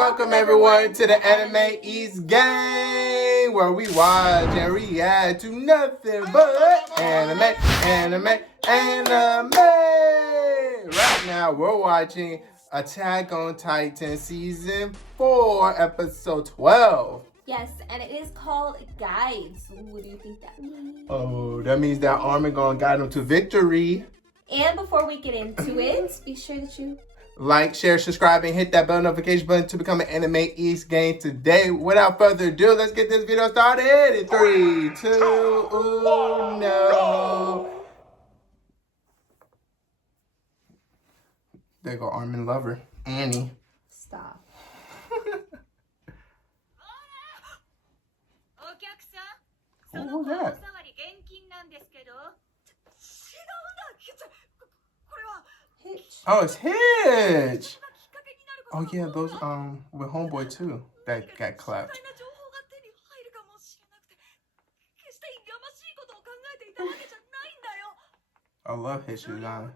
Welcome everyone to the Anime Eats Gang, where we watch and react to nothing but anime. Right now we're watching Attack on Titan Season 4, Episode 12. Yes, and it is called Guides. What do you think that means? Oh, that means that Armin gonna guide them to victory. And before we get into it, be sure that you like, share, subscribe, and hit that bell notification button to become an Anime Eats Gang today. Without further ado, let's get this video started in 3, 2, 1. There go Armin Lover, Annie. Stop. What was that? Hitch. Oh, it's Hitch. Oh yeah, those with Homeboy too. That got clapped. I love Hitch's line.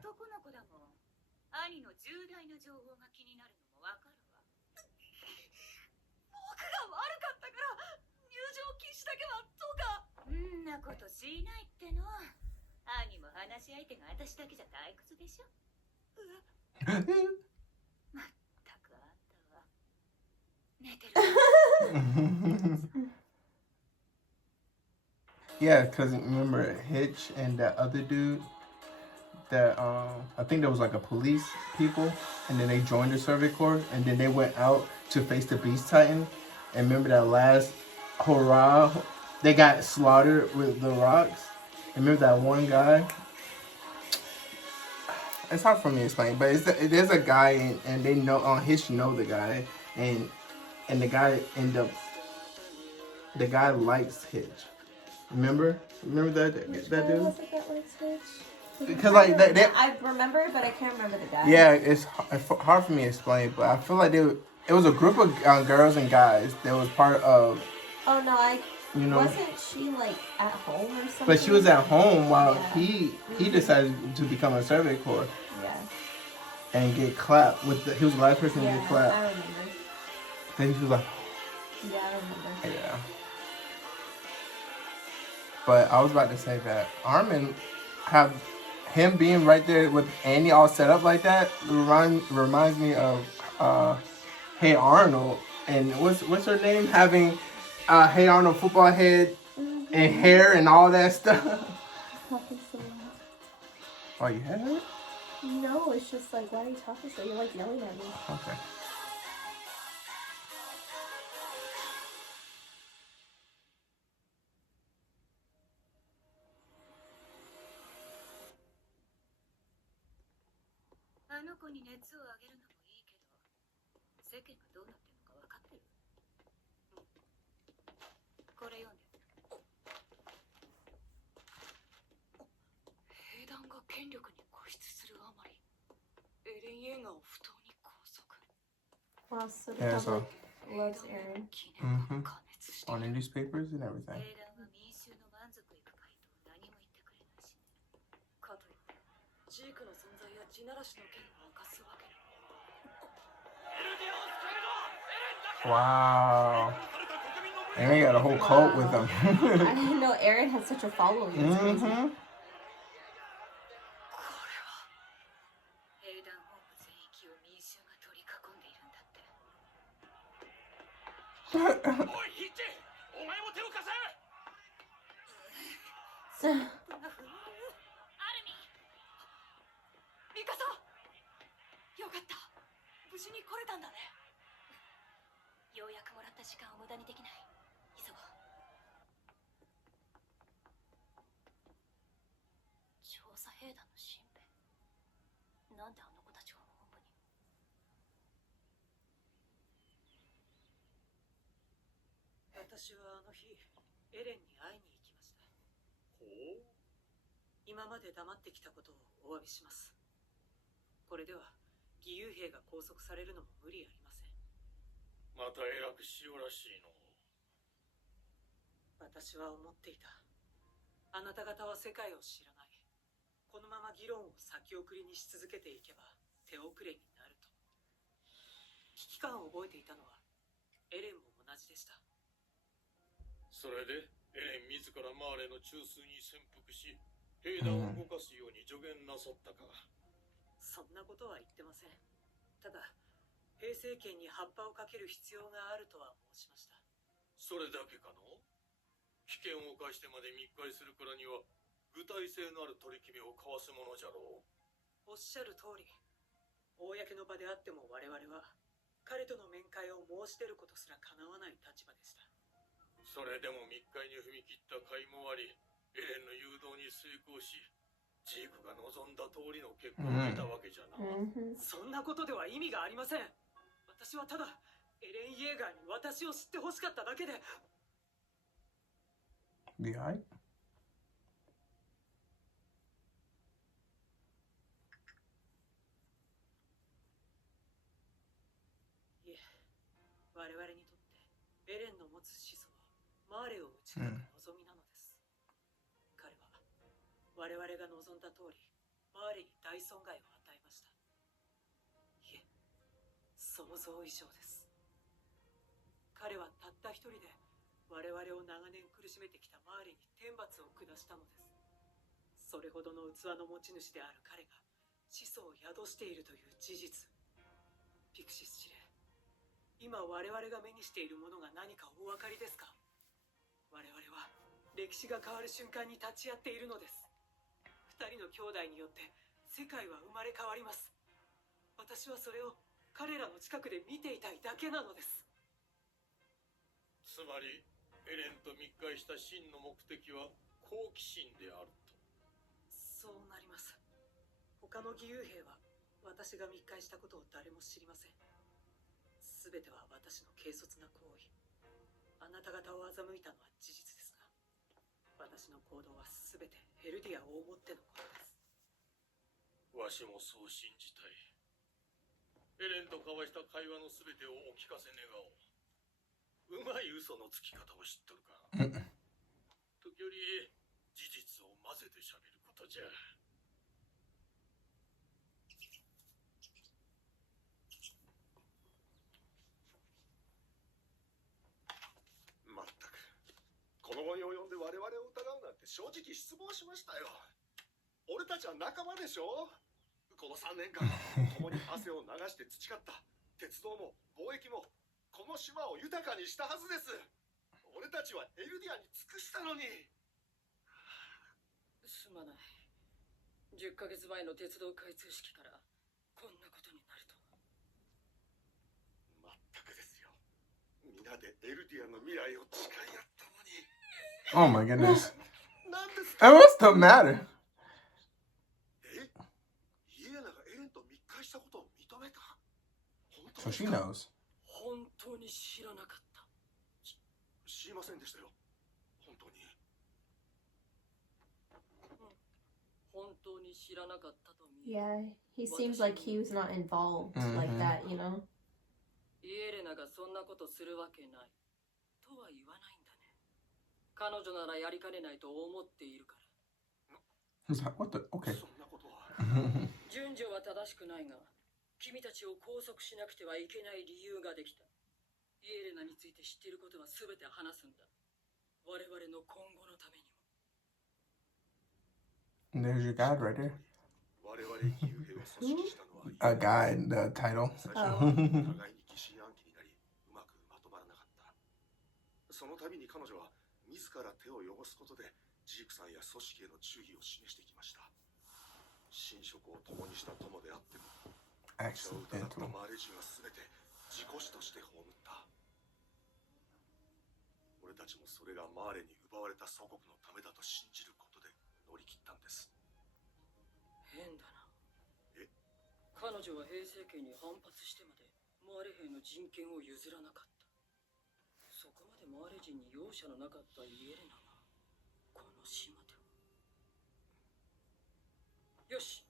Yeah, because remember Hitch and that other dude that I think there was like a police people, and then they joined the Survey Corps, and then they went out to face the Beast Titan. And remember that last hurrah, they got slaughtered with the rocks. And remember that one guy? It's hard for me to explain, but there's a guy, and they know Hitch know the guy, and the guy the guy likes Hitch. Remember that dude? Because like I remember, but I can't remember the guy. Yeah, it's hard for me to explain, but I feel like it was a group of girls and guys that was part of. Oh no, wasn't she like at home or something? But she was at home while he decided to become a Survey Corps. Yeah. And get clapped he was the last person to get clapped. I remember. Then he was like. Yeah, I remember. Yeah. But I was about to say that Armin him being right there with Annie all set up like that reminds me of Hey Arnold, and what's her name, having Hey Arnold football head and hair and all that stuff. Oh, you had it? No, it's just like, why are you talking so? You're like yelling at me. Okay. Wow, so the Yeah, public loves Eren. Mm-hmm. On the newspapers and everything. Wow. And they got a whole cult with them. I didn't know Eren had such a following. Mm-hmm. 覚えていたのはエレンも同じでした。それでエレン自らマーレの中枢に潜伏し兵団を動かすように助言なさったか。そんなことは言ってません。ただ平成権に葉っぱをかける必要があるとは申しました。それだけかの？危険を冒してまで密会するからには具体性のある取り決めを交わすものじゃろう。おっしゃる通り、公の場であっても我々は彼との面会を申し出ることすら叶わない立場でした。それでも密会に踏み切った甲斐もあり、エレンの誘導に成功し、ジークが望んだ通りの結果を得たわけじゃな。そんなことでは意味がありません。私はただエレン・イェーガーに私を知ってほしかっただけで。Be alright? いえ、我々にとってエレンの持つ始祖はマーレを打ち砕く望みなのです。彼は我々が望んだ通りマーレに大損害を与えました。いえ、想像以上です。彼はたった一人で我々を長年苦しめてきたマーレに天罰を下したのです。それほどの器の持ち主である彼が始祖を宿しているという事実。ピクシス司令、今我々が目にしているものが何かお分かりですか？我々は歴史が変わる瞬間に立ち会っているのです。二人の兄弟によって世界は生まれ変わります。私はそれを彼らの近くで見ていたいだけなのです。つまりエレンと密会した真の目的は好奇心であると。そうなります。他の義勇兵は私が密会したことを誰も知りません。全ては私の軽率な行為。あなた方を欺いたのは事実ですが、私の行動は全てエルディアを思ってのことです。わしもそう信じたい。エレンと交わした会話の全てをお聞かせ願おう。うまい嘘のつき方を知っとるか。時折事実を混ぜて喋ることじゃ。まったく、この期に及んで我々を疑うなんて正直失望しましたよ。俺たちは仲間でしょ。この3年間共に汗を流して培った鉄道も貿易もこの島を豊かにしたはずです。俺たちはエルディアに尽くしたのに。すまない。10ヶ月前の鉄道開通式からこんなことになるとは。まったくですよ。皆でエルディアの未来を誓い合ったのに。Oh my goodness. 何ですか？ And what's the matter? イエーナがエレンと密会したことを認めた。本当 So です she か？ knows. 本当に知らなかった。知りませんでしたよ。本当に。本当に知らなかったと見える。 Yeah, he seems like he was not involved like that, you know? イエレナがそんなことするわけないとは言わないんだね。彼女ならやりかねないと思っているから。 He's like, what the? Okay. そんなことは。順序は正しくないが、君たちを拘束しなくてはいけない理由ができた。イエレナについて知っていることは全て話すんだ。我々の今後のためにも。 And there's your guide right there. 我々義勇兵を組織したのは A guide, the title. 最初は互いに疑心暗鬼になり、うまくまとまらなかった。その度に彼女は自ら手を汚すことでジークさんや組織への忠義を示してきました。寝食を共にした友であっても、私を疑った Accidental. マーレ人は全て自己死として葬った。俺たちもそれがマーレに奪われた祖国のためだと信じることで乗り切ったんです。変だな。え？彼女は平成権に反発してまでマーレ兵の人権を譲らなかった。そこまでマーレ人に容赦のなかったイエレナがこの島で。よし、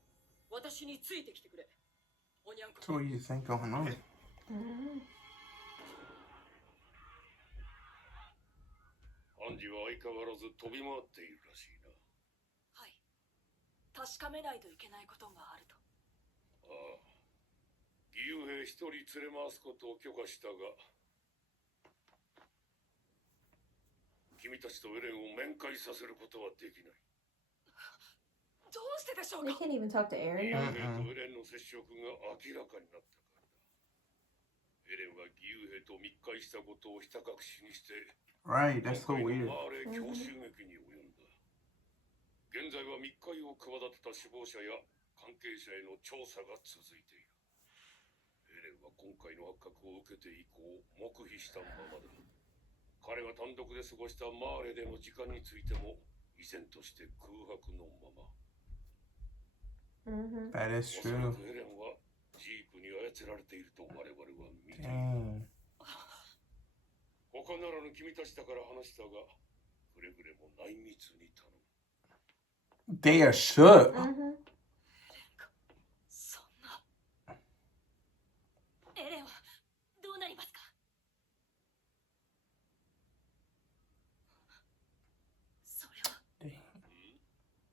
私についてきてくれ。おにゃんこ。 So what do you think going on? アンディは相変わらず飛び回っているらしいな。はい。確かめないといけないことがあると。ああ。義勇兵一人連れ回すことを許可したが、君たちとエレンを面会させることはできない。どうしてでしょう They か can't even talk to 義 Aaron. 勇兵とエレンの接触が明らかになったからだ。エレンは義勇兵と密会したことをひた隠しにして、 Right, that's so 今回 weird. のマーレー強襲撃に及んだ。現在は密会を企てた首謀者や関係者への調査が続いている。エレンは今回の発覚を受けて以降黙秘したままだ。彼が単独で過ごしたマーレでの時間についても依然として空白のまま。That is おそら true. くエレンはジークに操られていると我々は見ている。 Dang. 他ならぬ君たちだから話したが、くれぐれも内密に頼む。 They are shook. そんな。エレンはどうなりますか？それは。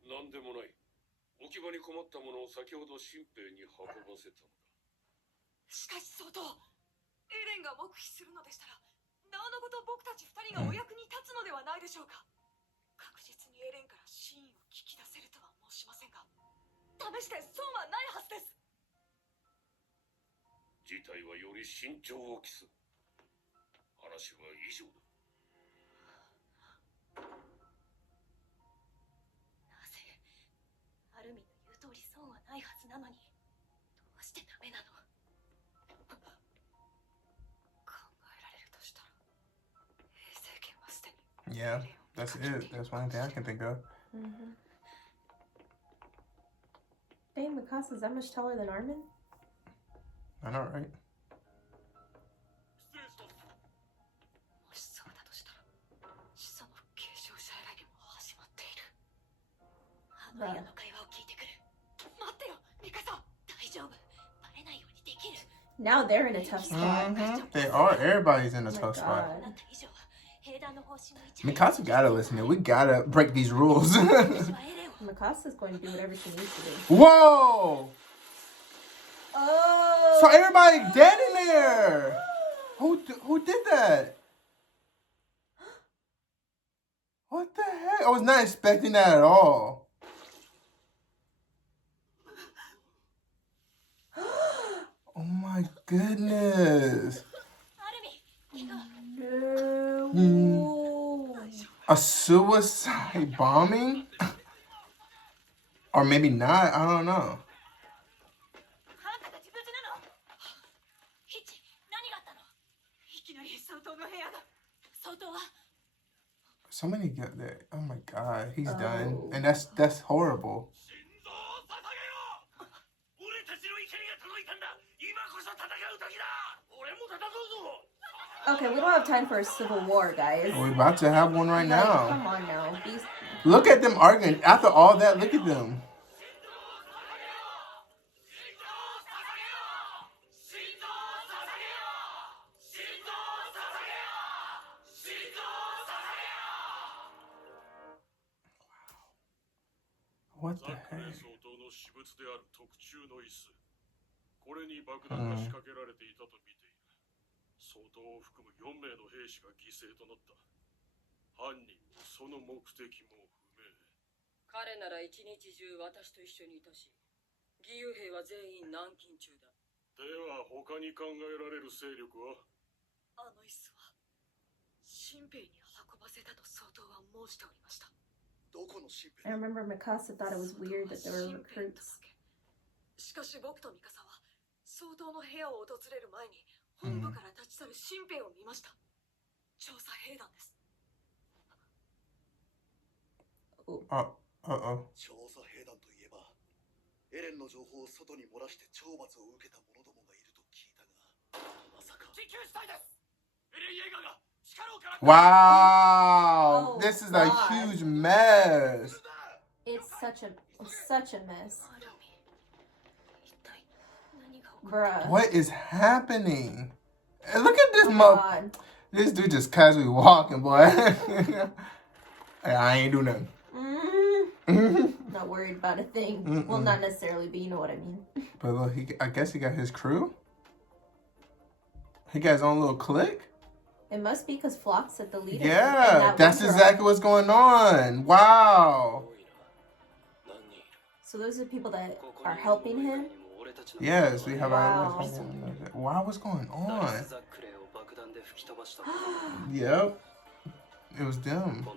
なんでもない。置き場に困ったものを先ほど新兵に運ばせたのだ。しかし相当。エレンが黙秘するのでしたら、なおのこと僕たち二人がお役に立つのではないでしょうか。確実にエレンから真意を聞き出せるとは申しませんが、試して損はないはずです。事態はより慎重を期す。話は以上だ。なぜアルミンの言う通り損はないはずなのに、どうしてダメなの？考えられるとしたら、衛生権はすでに。 Yeah, that's it. That's one thing I can think of. Dang, Mikasa's that much taller than Armin? I know, right? もしそうだとしたら、始祖の継承者選びも始まっている。あの矢の会話を聞いてくる。待ってよ、ミカサ。大丈夫。バレないようにできる。 Now they're in a tough spot. They are. Everybody's in a Oh my tough spot. god. なった以上は兵団の方針を一 Mikasa gotta listen to it. We gotta break these rules. 私はエレンを Mikasa's going to do whatever she needs to do. Whoa! Oh! So everybody dead in there. Who did that? What the heck? I was not expecting that at all. Oh my goodness. アルミン、怪我は No. A suicide bombing? Or maybe not. I don't know. あんたたち無事なの？ヒッチ、何があったの？いきなり相当の部屋が。相当は Somebody get that. Oh my god, he's done. Oh. And that's horrible. 心臓を捧げろ。俺たちの怒りが届いたんだ。今こそ戦う時だ。俺も戦うぞ。 Okay, we don't have time for a civil war, guys. We're about to have one right Like, now. come on now. These Look at them arguing. After all that, look at them. 心臓を捧げろ。心臓を捧げろ。心臓を捧げろ。 What ザ the ックレ heck? 相当の私物である特注の椅子。これに爆弾が仕掛けられていたと見ている。相当を含む4名の兵士が犠牲となった。犯人もその目的も不明。彼なら一日中私と一緒にいたし、義勇兵は全員軟禁中だ。では他に考えられる勢力は？あの椅子は新兵に運ばせたと相当は申しておりました。どこの新 I 兵？ remember Mikasa thought it was weird that there were recruits. しかし僕とミカサは相当の部屋を訪れる前に本部から立ち去る新兵を見ました。調査兵団です。 Uh-oh. 調査兵団といえば、エレンの情報を外に漏らして懲罰を受けた者どもがいると聞いたが、まさか。緊急事態です。エレン映画が地下牢から。 Wow. This is a huge mess. It's such a mess. アルミ、一体何が起こった？ Bruh. What is happening? And look at this Oh my mother. god. This dude just casually walking, boy. Hey, I ain't do nothing. Not worried about a thing. Well, not necessarily, but you know what I mean. But look, I guess he got his crew. He got his own little clique? It must be because Flock's at the leader. Yeah, that's exactly what's going on. Wow. So those are people that are helping him? Yes, we have our Wow. Wow, what's going on? Yep. It was them.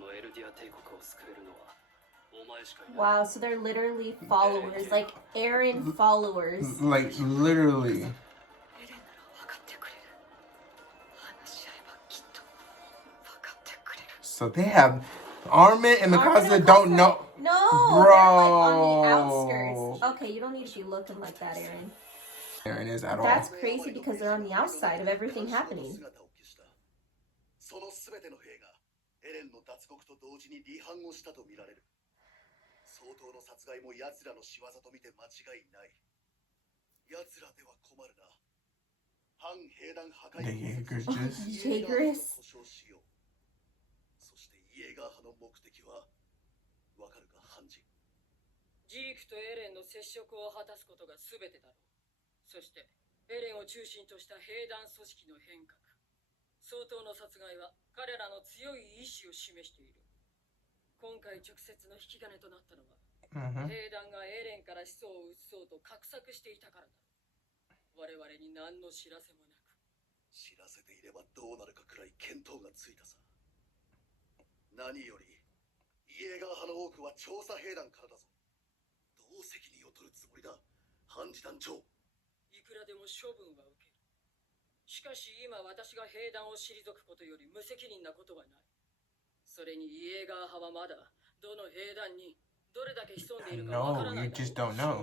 Wow, so they're literally followers, like Eren followers. Like, literally. So they have Armin and Mikasa don't know. No, Bro. they're like on the outskirts. Okay, you don't need to be looking like that, Eren. Eren is at all. That's crazy because they're on the outside of everything happening. その全ての兵がエレンの脱獄と同時に離反をしたとみられる。相当の殺害も奴らの仕業と見て間違いない。奴らでは困るな。反兵団破壊を故障しよう。そしてイエーガー派の目的はわかるか、ハンジ。ジークとエレンの接触を果たすことが全てだろう。そしてエレンを中心とした兵団組織の変革。相当の殺害は彼らの強い意志を示している。今回直接の引き金となったのは、兵団がエレンから始祖を移そうと画策していたからだ。我々に何の知らせもなく。知らせていればどうなるかくらい見当がついたさ。何よりイエーガー派の多くは調査兵団からだぞ。どう責任を取るつもりだ、ハンジ団長。いくらでも処分は受ける。しかし今私が兵団を退くことより無責任なことはない。それにイエーガー派はまだどの兵団にどれだけ潜んでいるかわからない。No, you just don't know.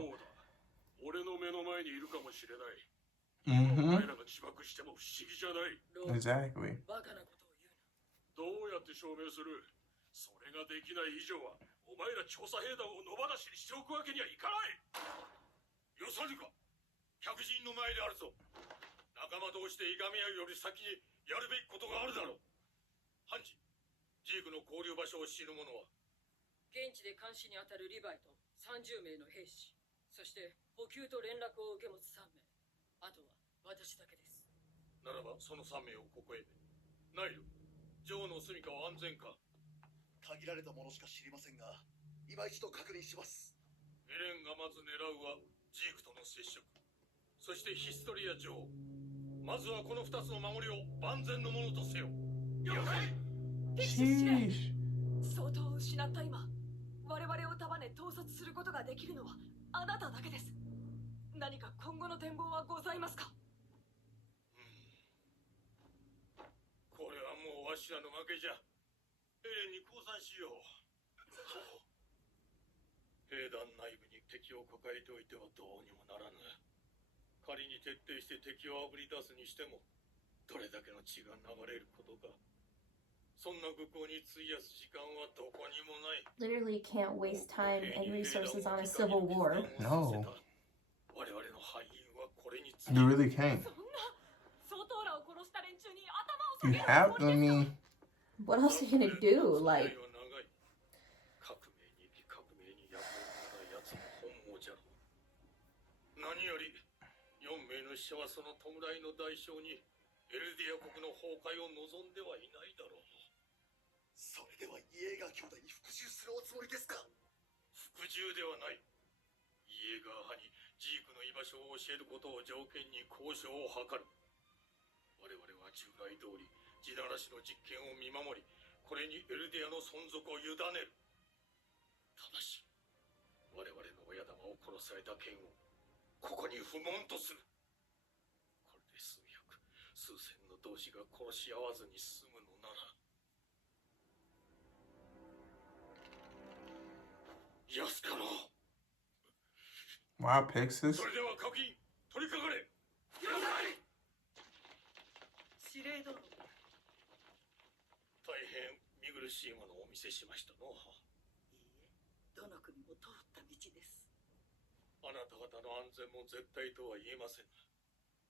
俺の目の前にいるかもしれない。お前らが自爆しても不思議じゃない。Exactly. バカなことを言うな。どうやって証明する？それができない以上はお前ら調査兵団を野放しにしておくわけにはいかない。よさぬか、客人の前であるぞ。仲間同士でいがみ合うより先にやるべきことがあるだろう。ハンジ、ジークの交流場所を知る者は？現地で監視に当たるリヴァイと30名の兵士、そして補給と連絡を受け持つ3名。あとは私だけです。ならばその3名をここへ。ナイル、ジョーの住処は安全か？限られたものしか知りませんが、今一度確認します。エレンがまず狙うはジークとの接触、そしてヒストリア女王。まずはこの2つの守りを万全のものとせよ。了解。相当を失った今、我々を束ね統率することができるのはあなただけです。何か今後の展望はございますか？これはもうわしらの負けじゃ。エレンに降参しよう。兵団内部に敵を抱えておいてはどうにもならぬ。仮に徹底して敵をあぶり出すにしても、どれだけの血が流れることか。そんな愚行に費やす時間はどこにもない。 Literally can't waste time and resources on a civil war. No. 我々の敗因はこれにつき。 You really can't. You have to, I mean. What else are you gonna do? Like, 革命に生き革命にやむなら奴の本望じゃろう。何より4名の死者はその弔いの代償にエルディア国の崩壊を望んではいないだろう。それではイエーガー兄弟に復讐するおつもりですか？服従ではない。イエーガー派にジークの居場所を教えることを条件に交渉を図る。我々は従来通り地ならしの実験を見守り、これにエルディアの存続を委ねる。ただし我々の親玉を殺された剣をここに不問とする。これで数百数千の同志が殺し合わずに済むのなら、安かろう。 Wow, Pixis. それでは各員取りかかれ。司令殿。大変見苦しいものをお見せしましたの。いいえ、どの国も通った道です。あなた方の安全も絶対とは言えませんが、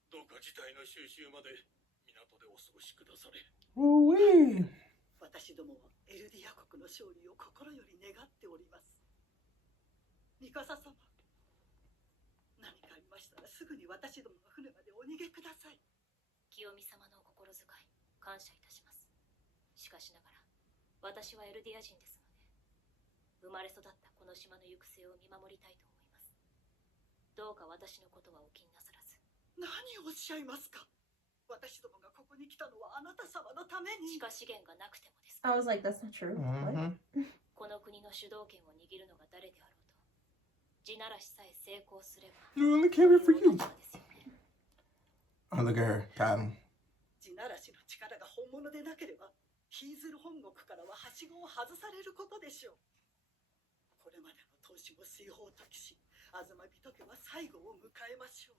どうか事態の収拾まで港でお過ごしくだされ。Ooh-wee. 私どもはエルディア国の勝利を心より願っております。ミカサ様、何かありましたらすぐに私どもの船までお逃げください。気を清美様のお心遣い感謝いたします。しかしながら私はエルディア人ですので、生まれ育ったこの島の行く末を見守りたいと思います。どうか私のことはお気になさらず。何をおっしゃいますか。私どもがここに来たのはあなた様のために。しか資源がなくてもです。 I was like, that's not true. What? この国の主導権を握るのが誰であろうと、地ならしさえ成功すれば You only came here for you. ですよね。 Oh, look at her. Got him. 地ならしの力が本物でなければ、ヒーズル本国からははしごを外されることでしょう。これまでの投資も水泡をきし、東人家は最後を迎えましょう。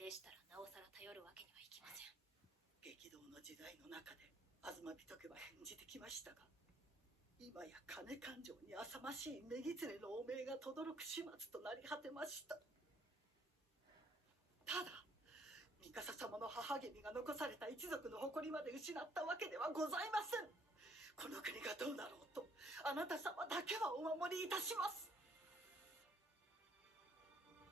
でしたらなおさら頼るわけにはいきません。激動の時代の中で東人家は返事できましたが、今や金勘定に浅ましい女狐の汚名が轟く始末となり果てました。ただミカサ様の母君が残された一族の誇りまで失ったわけではございません。この国がどうなろうとあなた様だけはお守りいたします。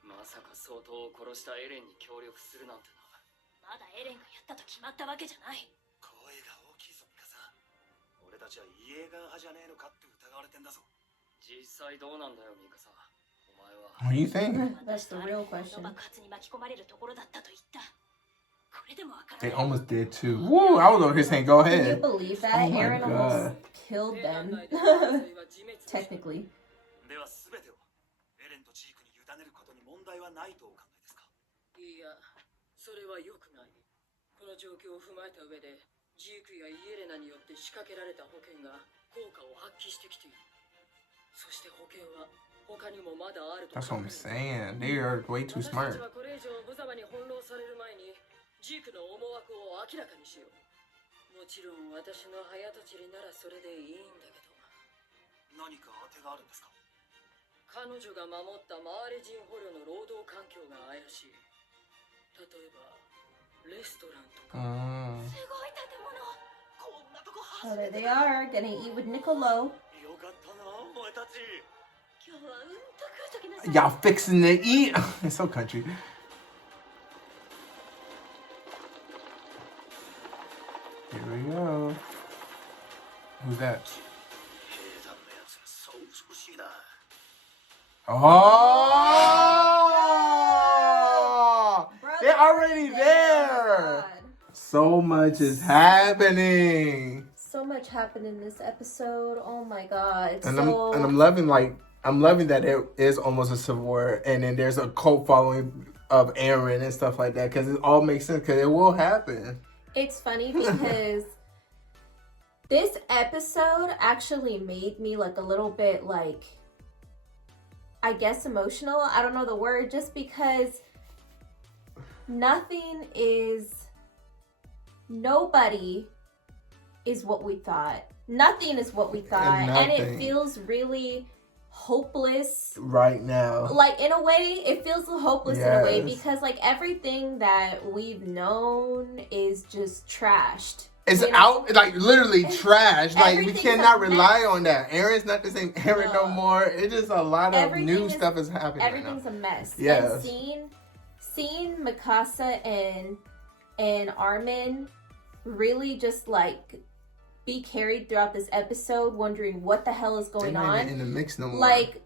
まさか総統を殺したエレンに協力するなんてな。まだエレンがやったと決まったわけじゃない。声が大きいぞミカサ。俺たちはイエーガー派じゃねえのかって疑われてんだぞ。実際どうなんだよミカサ。お前は。 What do you think? That's the real question. 爆発に巻き込まれるところだったと言った。これでもわからな They い。 almost did too. Woo! I was over here saying, go Can you ahead. believe that? Oh my Aaron almost God. killed them. Technically. では全てをエレンとジークに委ねることに問題はないとお考えですか。いや、それは良くない。この状況を踏まえた上で、ジークやイエレナによって仕掛けられた保険が効果を発揮してきている。そして保険は他にもまだあると。 That's what I'm saying. They are way too 私た smart. ちはこれ以上無様に翻弄される前に、ジークの思惑を明らかにしよう。もちろん私の早とちりならそれでいいんだけど。何か当てがあるんですか。彼女が守ったマーレ人捕虜の労働環境が怪しい。例えばレストランとか。すごい建物。こんなとこ Oh, there they are, gonna eat with Nicolo. よかったなお前たち。今日はうんと食う時のさ。 Y'all fixing to eat? It's so country. Here we go. Who's that? 兵団のやつがそう恐ろしいな。 Oh! They're already there! So much is happening. So much happened in this episode. Oh my god. It's And so... I'm loving that there is almost a civil war, and then there's a cult following of Aaron and stuff like that, because it all makes sense, because it will happen. It's funny because this episode actually made me like a little bit like, I guess emotional. I don't know the word, just because nobody is what we thought. Nothing is what we thought. And it nothing. feels really hopeless Right now. like in a way it feels hopeless in a way Yes. because like everything that we've known is just trashed. It's You know? out, like literally trash. Like we Everything's cannot a rely mess. on that. Aaron's not the same Aaron no No. more. It's just a lot of Everything new is- stuff is happening right now. Everything's a mess. Yes. And seeing Mikasa and Armin really just like be carried throughout this episode, wondering what the hell is They're going not even on. in the mix no more. Like,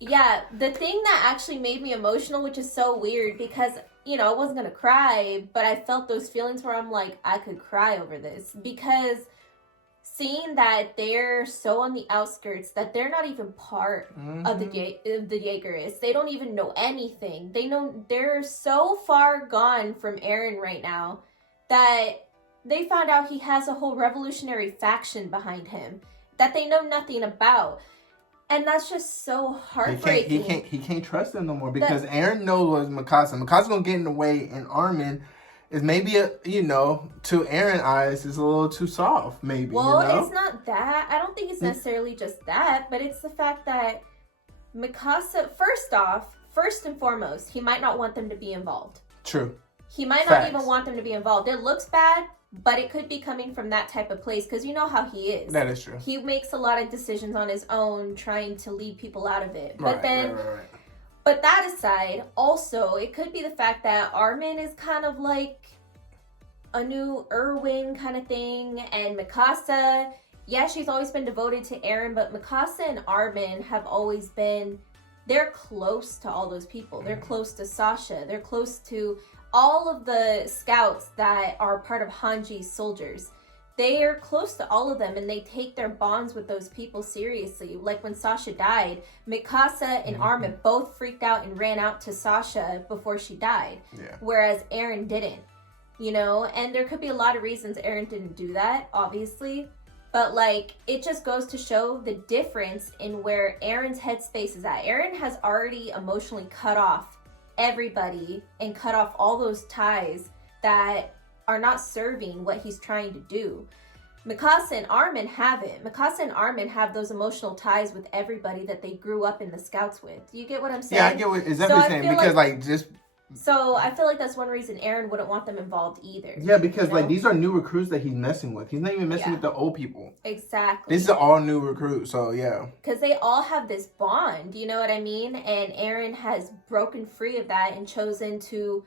yeah, the thing that actually made me emotional, which is so weird because, you know, I wasn't gonna cry, but I felt those feelings where I'm like, I could cry over this because seeing that they're so on the outskirts that they're not even part of the Jaegerists. They don't even know anything. They're so far gone from Eren right now that they found out he has a whole revolutionary faction behind him that they know nothing about. And that's just so heartbreaking. He can't trust them no more because Aaron knows what Mikasa. Mikasa gonna get in the way, and Armin is maybe to Aaron's eyes is a little too soft. Maybe. Well, you know? it's not that. I don't think it's necessarily just that, but it's the fact that Mikasa, first and foremost, he might not want them to be involved. True. He might Facts. not even want them to be involved. It looks bad, but it could be coming from that type of place because you know how he is. That is true. He makes a lot of decisions on his own, trying to lead people out of it. But Right. but that aside, also, it could be the fact that Armin is kind of like a new Irwin kind of thing. And Mikasa, yeah, she's always been devoted to Eren, but Mikasa and Armin have always been, they're close to all those people. They're close to Sasha. They're close to all of the scouts that are part of Hanji's soldiers. They are close to all of them, and they take their bonds with those people seriously. Like when Sasha died, Mikasa and Armin both freaked out and ran out to Sasha before she died. Yeah. Whereas Eren didn't, you know? And there could be a lot of reasons Eren didn't do that, obviously. But, like, it just goes to show the difference in where Eren's headspace is at. Eren has already emotionally cut off everybody and cut off all those ties that are not serving what he's trying to do. Mikasa and Armin haven't. Mikasa and Armin have those emotional ties with everybody that they grew up in the Scouts with. Do you get what I'm saying? Yeah, I get what exactly you're saying, because like just. So I feel like that's one reason Eren wouldn't want them involved either. Yeah, because you know? like these are new recruits that he's messing with. He's not even messing with the old people. Exactly. This is all new recruits, so yeah. Because they all have this bond, you know what I mean? And Eren has broken free of that and chosen to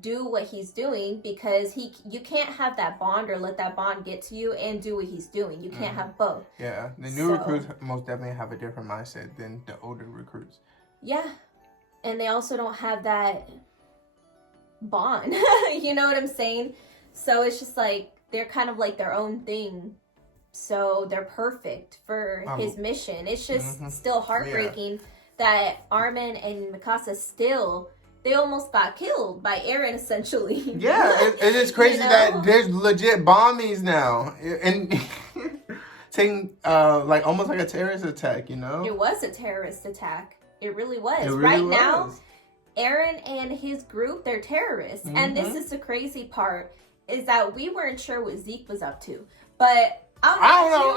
do what he's doing, because you can't have that bond or let that bond get to you and do what he's doing. You can't have both. Yeah, the new recruits most definitely have a different mindset than the older recruits. Yeah, and they also don't have that bond. You know what I'm saying? So it's just like they're kind of like their own thing. So they're perfect for his mission. It's just still heartbreaking that Armin and Mikasa still, they almost got killed by Eren, essentially. Yeah, it is crazy that there's legit bombings now. And taking, like, almost like a terrorist attack, you know? It was a terrorist attack. It really was. It really was. Now, Eren and his group, they're terrorists. And this is the crazy part, is that we weren't sure what Zeke was up to. But I don't know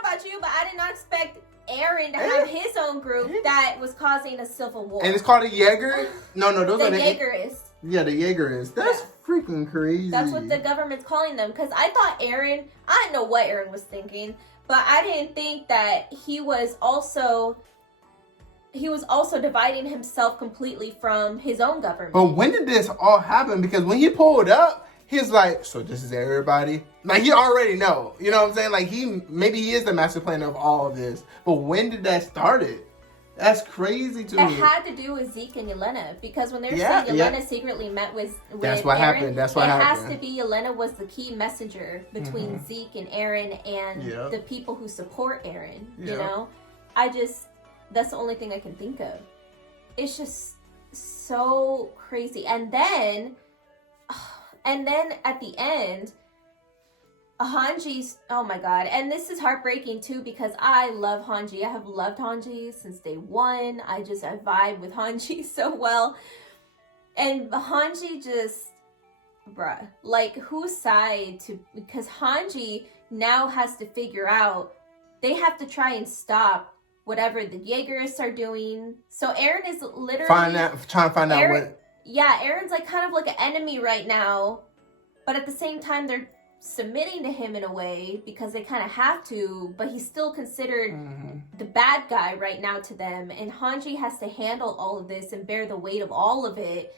about you, but I did not expect Eren to have his own group that was causing a civil war. And it's called a Jaeger? No, those are the Jaegerists. Yeah, the Jaegerists. That's freaking crazy. That's what the government's calling them. Because I thought Eren, I didn't know what Eren was thinking, but I didn't think that he was also dividing himself completely from his own government. But when did this all happen? Because when he pulled up, he's like, so this is everybody? Like, he already know. You know what I'm saying? Like, maybe he is the master planner of all of this. But when did that started? That's crazy to me. It had to do with Zeke and Yelena. Because when they're saying Yelena secretly met with That's what Eren, happened. That's what happened. It has to be Yelena was the key messenger between Zeke and Eren and the people who support Eren. You know? That's the only thing I can think of. It's just so crazy. And then at the end, Hanji's, oh my god. And this is heartbreaking too, because I love Hanji. I have loved Hanji since day one. I vibe with Hanji so well. And Hanji just, like, whose side to, because Hanji now has to figure out, they have to try and stop whatever the Jaegerists are doing. So Eren is literally trying to find out what. Yeah, Eren's like kind of like an enemy right now, but at the same time they're submitting to him in a way because they kind of have to, but he's still considered the bad guy right now to them, and Hanji has to handle all of this and bear the weight of all of it.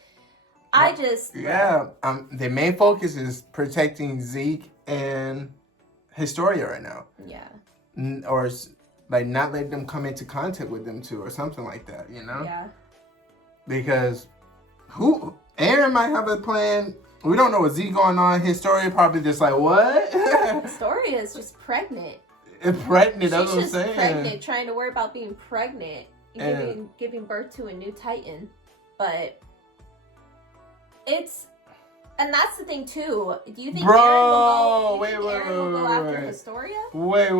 The main focus is protecting Zeke and Historia right now. Yeah. Or like not letting them come into contact with them too, or something like that, you know? Yeah. Because Eren might have a plan. We don't know what Zeke going on. Historia probably just like, what? Historia is just pregnant. Pregnant, that's what I'm saying. She's pregnant, trying to worry about being pregnant and giving birth to a new Titan. But and that's the thing too. Do you think Eren will go after Historia? Wait.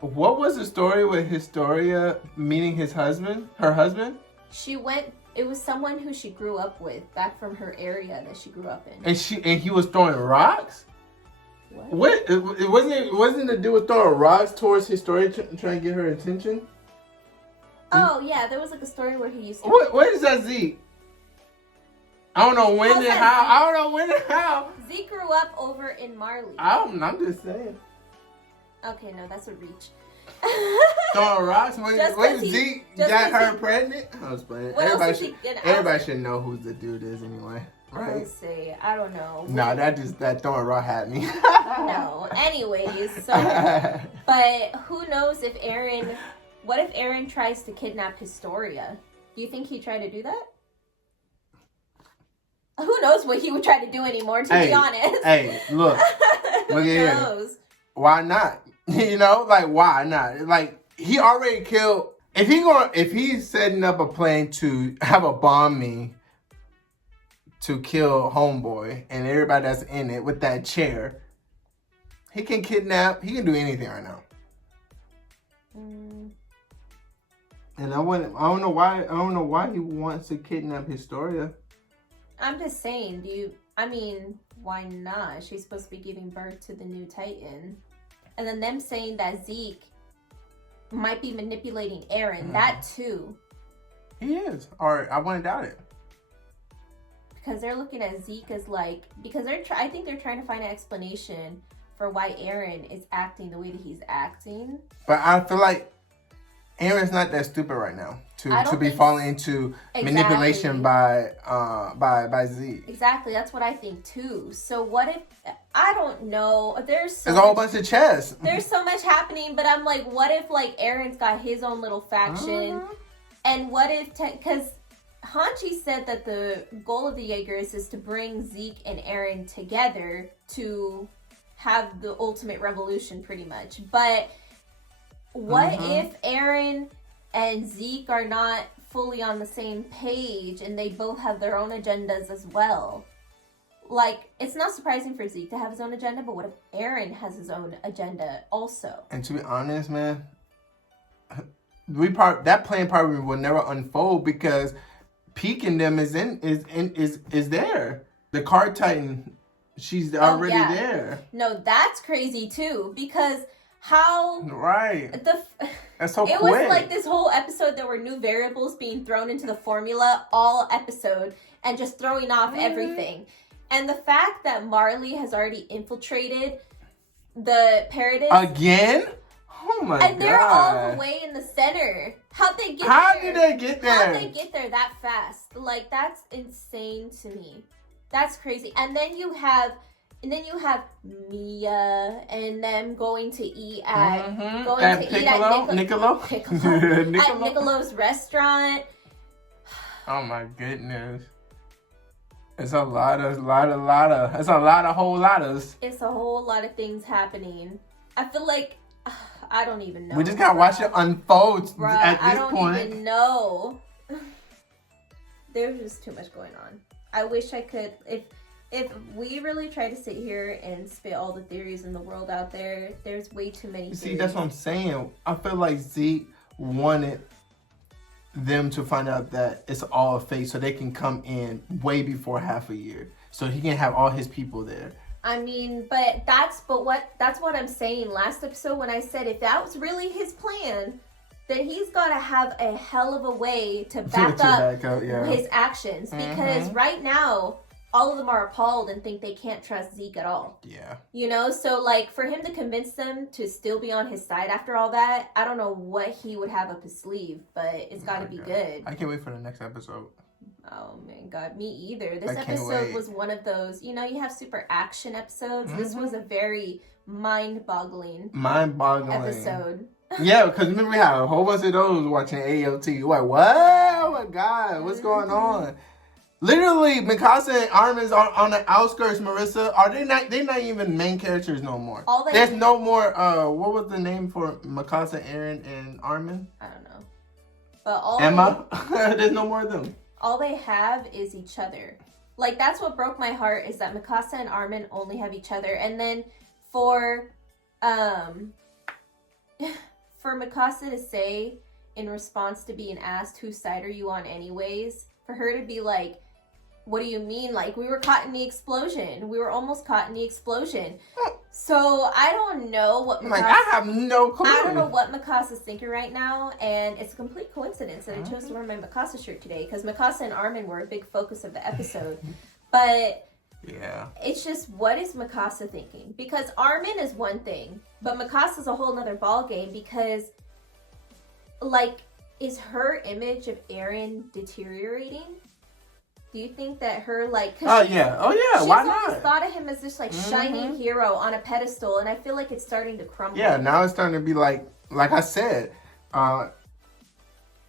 What was the story with Historia meeting her husband? It was someone who she grew up with back from her area that she grew up in. And he was throwing rocks? What? It wasn't to do with throwing rocks towards Historia trying to get her attention? Oh yeah, there was like a story where he used to. What is that, Zeke? I don't know when and how. Zeke grew up over in Marley. I'm just saying. Okay, no, that's a reach. Throwing rocks? Just Wait, 'cause he- Zeke just got 'cause her he- pregnant? I was playing. What else Everybody is he should, gonna everybody ask? should know who the dude is anyway. Right? Let's see. I don't know. Nah, that throwing rock had me. No. Anyways, so but who knows if Aaron? What if Aaron tries to kidnap Historia? Do you think he'd try to do that? Who knows what he would try to do anymore? To be honest. Hey, look. Who Look at here. knows? Why not? You know, like why not? Like he already killed. If he's setting up a plan to have a bombing to kill Homeboy and everybody that's in it with that chair, he can kidnap. He can do anything right now. And I don't know why he wants to kidnap Historia. I'm just saying. Why not? She's supposed to be giving birth to the new Titan, and then them saying that Zeke might be manipulating Aaron. That too. He is. Or I wouldn't doubt it. Because they're looking at Zeke as I think they're trying to find an explanation for why Aaron is acting the way that he's acting. But I feel like Aaron's not that stupid right now to be falling into manipulation by Zeke. Exactly, that's what I think too. So what if I don't know? There's a whole bunch of chess. There's so much happening, but I'm like, what if like Aaron's got his own little faction, and what if because Hanchi said that the goal of the Jaegers is to bring Zeke and Aaron together to have the ultimate revolution, pretty much. But what if Aaron and Zeke are not fully on the same page and they both have their own agendas as well? Like, it's not surprising for Zeke to have his own agenda, but what if Aaron has his own agenda also? And to be honest, man, that plan probably will never unfold because Peek and them is there. The Card Titan, she's already there. No, that's crazy too, because how that's so it quick. was like this whole episode there were new variables being thrown into the formula all episode and just throwing off everything. And the fact that Marley has already infiltrated the Paradise again. Oh my god. And they're all the way in the center. How'd they get there? How did they get there? How'd they get there that fast? Like, that's insane to me. That's crazy. And then you have Mia and them going to eat at Niccolo? at Niccolo's restaurant. Oh my goodness. It's a lot of it's a whole lot of. It's a whole lot of things happening. I feel like I don't even know. We just gotta watch it unfold at this point. I don't even know. There's just too much going on. I wish I could. If we really try to sit here and spit all the theories in the world out there, there's way too many theories. See, that's what I'm saying. I feel like Zeke wanted them to find out that it's all fake so they can come in way before half a year. So he can have all his people there. I mean, that's what I'm saying last episode when I said if that was really his plan, then he's got to have a hell of a way to back up his actions. Because right now, all of them are appalled and think they can't trust Zeke at all. Yeah. You know, so like for him to convince them to still be on his side after all that, I don't know what he would have up his sleeve, but it's got to be good. I can't wait for the next episode. Oh my god, me either. This episode was one of those, you have super action episodes. This was a very mind-boggling episode. Yeah, because remember we had a whole bunch of those watching AOT. You're like, what? Oh my god, what's going on? Literally, Mikasa and Armin's on the outskirts, Marissa. Are they not? They're not even main characters no more. There's no more. What was the name for Mikasa, Aaron, and Armin? I don't know. But Emma. There's no more of them. All they have is each other. Like, that's what broke my heart, is that Mikasa and Armin only have each other. And then for Mikasa to say, in response to being asked, whose side are you on anyways? For her to be like, what do you mean? Like, we were caught in the explosion. We were almost caught in the explosion. So, I don't know what Mikasa... I have no clue. I don't know what Mikasa's thinking right now, and it's a complete coincidence that I chose to wear my Mikasa shirt today, because Mikasa and Armin were a big focus of the episode. But Yeah. It's just, what is Mikasa thinking? Because Armin is one thing, but Mikasa's a whole nother ball game because, like, is her image of Eren deteriorating? Do you think that her, like... Oh, yeah. Oh, yeah. Why She's always not? thought of him as this, like, shining hero on a pedestal, and I feel like it's starting to crumble. Yeah, now it's starting to be like I said,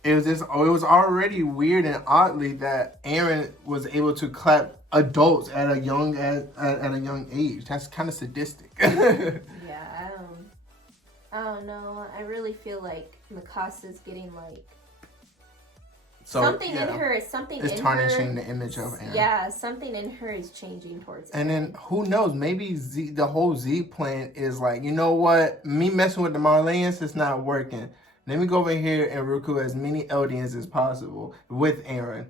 it was already weird and oddly that Eren was able to clap adults at a young age. That's kind of sadistic. Yeah, I don't know. I really feel like Mikasa's getting like something in her is tarnishing the image of Eren. Yeah, something in her is changing towards And Eren. then who knows? Maybe the whole Z plan is like, you know what? Me messing with the Marleyans is not working. Let me go over here and recruit as many Eldians as possible with Eren.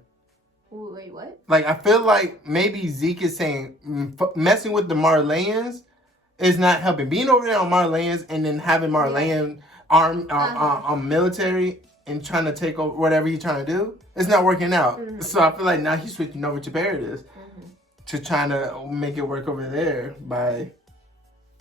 Ooh, wait, what? Like, I feel like maybe Zeke is saying messing with the Marleyans is not helping. Being over there on Marleyans and then having Marleyan military and trying to take over whatever he's trying to do, it's not working out. Mm-hmm. So I feel like now he's switching over to Paradis to trying to make it work over there by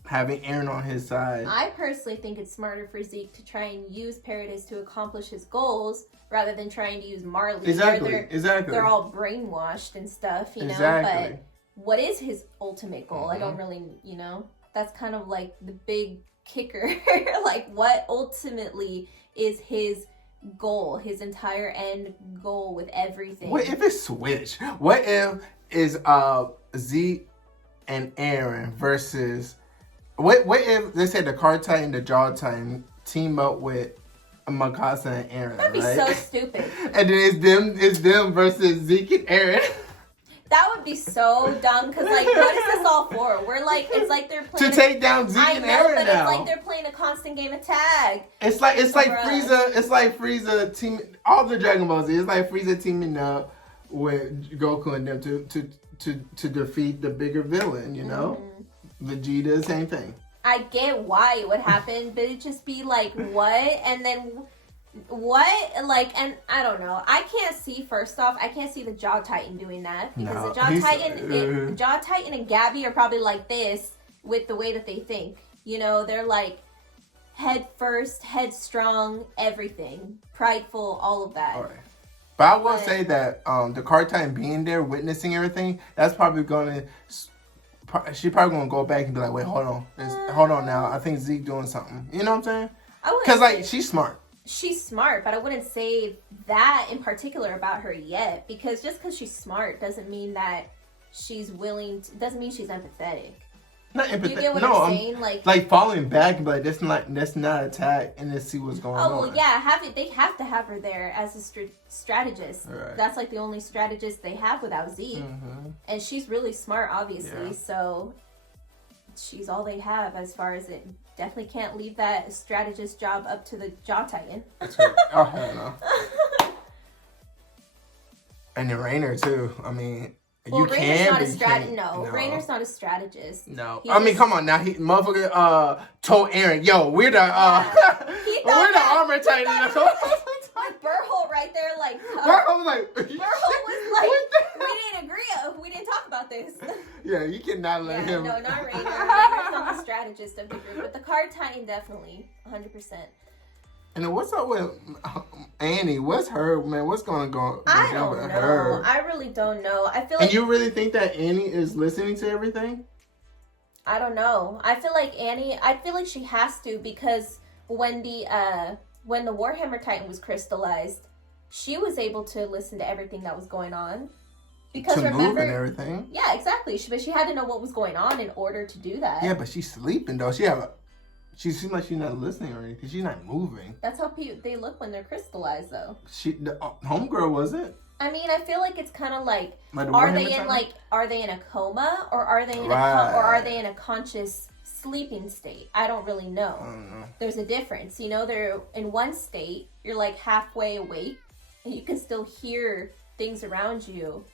having Eren on his side. I personally think it's smarter for Zeke to try and use Paradis to accomplish his goals rather than trying to use Marley. Exactly. They're all brainwashed and stuff, you know. Exactly. But what is his ultimate goal? Mm-hmm. I don't really, you know. That's kind of like the big kicker. Like, what ultimately is his goal? His entire end goal with everything. What if it's switch? What if is Zeke and Eren versus what if they said the Card Titan, the Jaw Titan team up with Mikasa and Eren? That'd be so stupid. And then it's them versus Zeke and Eren. That would be so dumb because, like, what is this all for? We're like, it's like they're playing to take down Zeke and Eren but now. it's like they're playing a constant game of tag. It's like Bruh. Frieza. It's like Frieza team. All the Dragon Ball Z. It's like Frieza teaming up with Goku and them to defeat the bigger villain. You know, Vegeta, same thing. I get why it would happen, but it'd just be like, what? And then what? Like, and I don't know. I can't see, first off, I can't see the Jaw Titan doing that. Because No, the Jaw Titan and Gabby are probably like this with the way that they think. You know, they're like head first, headstrong, everything. Prideful, all of that. All right. But I will say that the Card Titan being there, witnessing everything, that's probably going to... She probably going to go back and be like, wait, hold on now. I think Zeke doing something. You know what I'm saying? Because, like, she's smart. She's smart, but I wouldn't say that in particular about her yet. Because just because she's smart doesn't mean that she's willing to... Doesn't mean she's empathetic. Not empathetic. You get what I'm saying? Like falling back, but that's not attack, and then see what's going on. Oh well, yeah. They have to have her there as a strategist. Right. That's like the only strategist they have without Zeke, and she's really smart, obviously. Yeah. So she's all they have as far as it. Definitely can't leave that strategist job up to the Jaw Titan. That's right. Oh hell no. And then Rainer too. I mean. Well, you Rainer's can, not a but you strategist. can't. No, Rainer's not a strategist. No, He I mean, just- come on now. He motherfucker told Eren, "Yo, we're the He thought we're the that- armor he titan." thought Like Burhole right there, like Burhole was like, Burhole was like, what the hell? we didn't agree. We didn't talk about this. Yeah, you cannot let Yeah, him. no, not Rainer. Rainer's not the strategist of the group, but the Card Titan definitely, 100%. And then what's up with Annie? What's her, man? What's going on I don't with know. her? I really don't know. I feel like And you really think that Annie is listening to everything? I don't know. I feel like Annie. I feel like she has to because when the Warhammer Titan was crystallized, she was able to listen to everything that was going on. Because to remember, move and everything. Yeah, exactly. But she had to know what was going on in order to do that. Yeah, but she's sleeping though. She seems like she's not listening or anything. She's not moving. That's how they look when they're crystallized, though. The homegirl wasn't. I mean, I feel like it's kind of like, Like the are Warhammer they in Titan? like, are they in a coma or are they in a conscious sleeping state? I don't really know. I don't know. There's a difference, you know. They're in one state, you're like halfway awake, and you can still hear things around you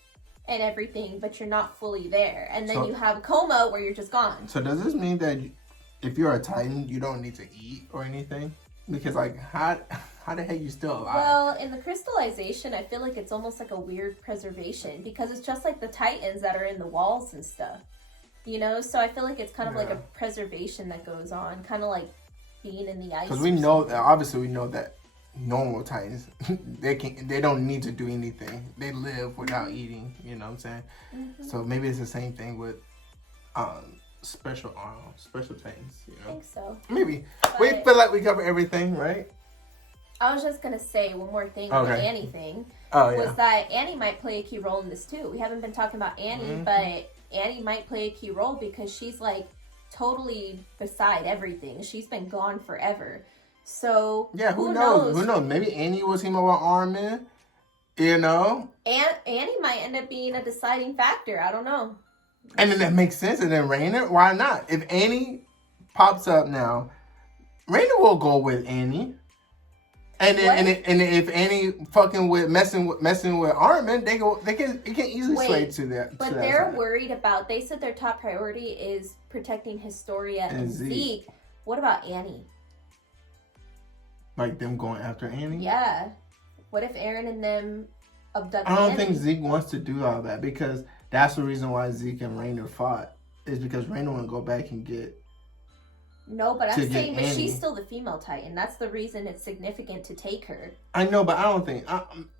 and everything, but you're not fully there. And then you have a coma where you're just gone. So does this mean that if you're a Titan, you don't need to eat or anything? Because like, how the heck you still alive? Well, in the crystallization, I feel like it's almost like a weird preservation because it's just like the Titans that are in the walls and stuff, you know. So I feel like it's kind of like a preservation that goes on, kind of like being in the ice. Because we know that obviously we know that normal Titans they don't need to do anything. They live without eating. You know what I'm saying? Mm-hmm. So maybe it's the same thing with special Titans. You know? I think so. Maybe But we feel like we covered everything, right? I was just gonna say one more thing Okay. with the Annie thing. Oh yeah. Was that Annie might play a key role in this too. We haven't been talking about Annie, but Annie might play a key role because she's like totally beside everything. She's been gone forever. So Yeah, who knows? Who knows? Maybe Annie was him about Iron Man. You know? And Annie might end up being a deciding factor. I don't know. And then that makes sense. And then Rainer, why not? If Annie pops up now, Rainer will go with Annie. And then, and if Annie fucking with messing with Iron Man, it can easily sway to that. But they're worried about. They said their top priority is protecting Historia and Zeke. What about Annie? Like them going after Annie? Yeah. What if Aaron and them abduct Annie? I don't think Zeke wants to do all that because that's the reason why Zeke and Rainer fought. Is because Rainer want to go back and get. No, but I'm saying, but Annie. she's still the female Titan. That's the reason it's significant to take her. I know, but I don't think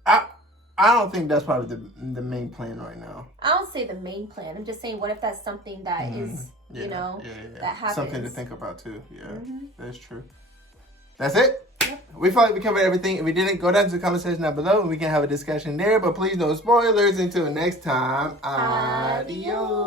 I don't think that's probably the main plan right now. I don't say the main plan. I'm just saying, what if that's something that is, Yeah, you know, yeah. that happens. Something to think about too. Yeah, Mm-hmm. That's true. That's it. Yep. We feel like we covered everything. If we didn't, go down to the comment section down below and we can have a discussion there. But please, no spoilers. Until next time, adios.